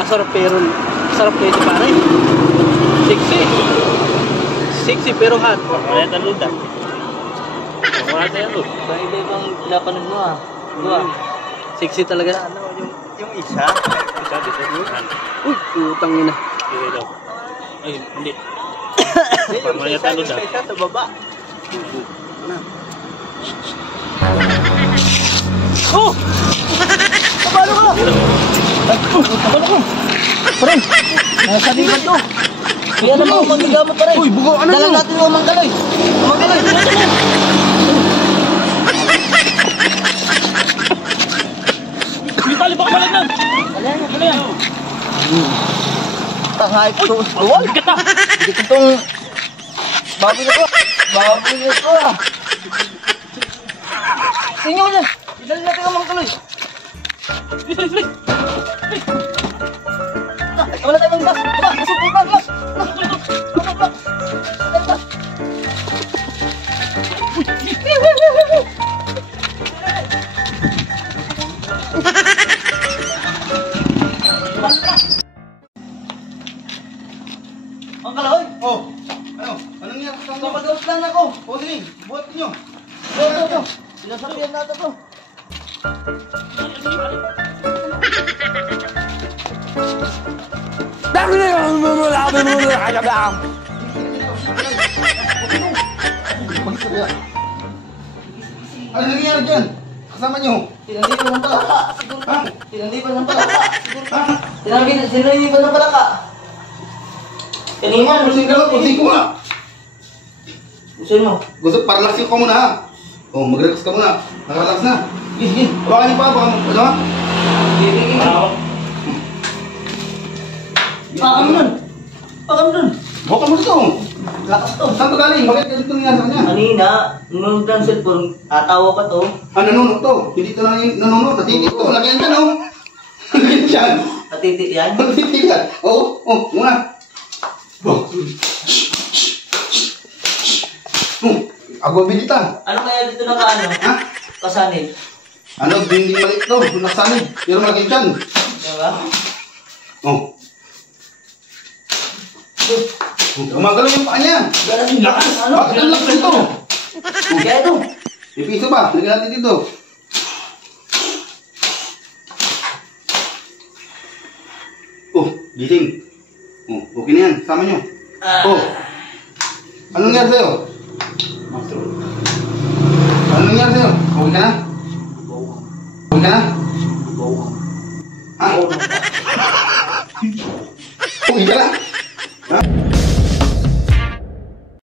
Masarap pero pare. Sexy pero hot. Wala talo da. Wala tayo. Sa ibang pinapanood mo ah. Diba? Sexy talaga. Ano, yung isa dito. Uy, putang ina. Dito. Ay, hindi. Wala talo da. Isa sa baba. Oh! Kabalo ka! Kabalo ka! Pare! Nasa libat to! Kaya naman kung magigamot pa rin! Uy, bugo! Ano dalang natin yung Mangkaloy! Mangkaloy! May tali baka malagnan! Ano yan? Tangay ko! Awal! Bigat na! Bigat itong... Baboy na ko! Baboy na ko ah! Sinyo niya! Idali natin ang Mangkaloy! Bilis! Wala tayong gas! Gas! Masuk pa! Gas! Mangkaloy! Oh! Ano? Anong niya? Kapag-out lang ako! O sige, buhat niyo. Ito! Sinasabihan natin to! Ano nangyayari dyan? Kasama niyo? Tinandipan ng palaka! Ha? Tinandipan ng palaka! Ha? Tinandipan ng palaka! Kanina! Pusing ka lang, pusing ko nga. Gusto mo? Gusto, paralasin ko muna ha. Oh, mag-relax ka muna. Nakarelax na. Sige. Baka niyo pa, baka ano ha? Baka mo nun! Baka mo nun! Baka mo dito. Lakas to! Saan to galing? Bakit ganito nangyari sa kanya? Kanina, nung ng cellphone, atawa ka to. Ah, nanonood to. Hindi to nanonood. Natitit to. Lagyan dyan oh. Lagyan dyan. Natiti yan? Natitit yan. Oo, muna. Oh. Agwabilita. Ano kaya dito nakaano? Ha? Kasanib? Ano, dinding maliit to. Nakasanib. Pero malaki dyan. Diba? Oh. Gumagalaw yung paa niya. Lakas! Ano? Bakit ang lakas ito? Kaya ito? May piso ba? Lagyan natin dito. Oh, gising. Oh, okay na yan. Sama nyo. Oh. Anong nangyari sa'yo? Anong nangyari sa'yo? Okay ka na? Okay ka na? Ha? Okay ka na? Ha?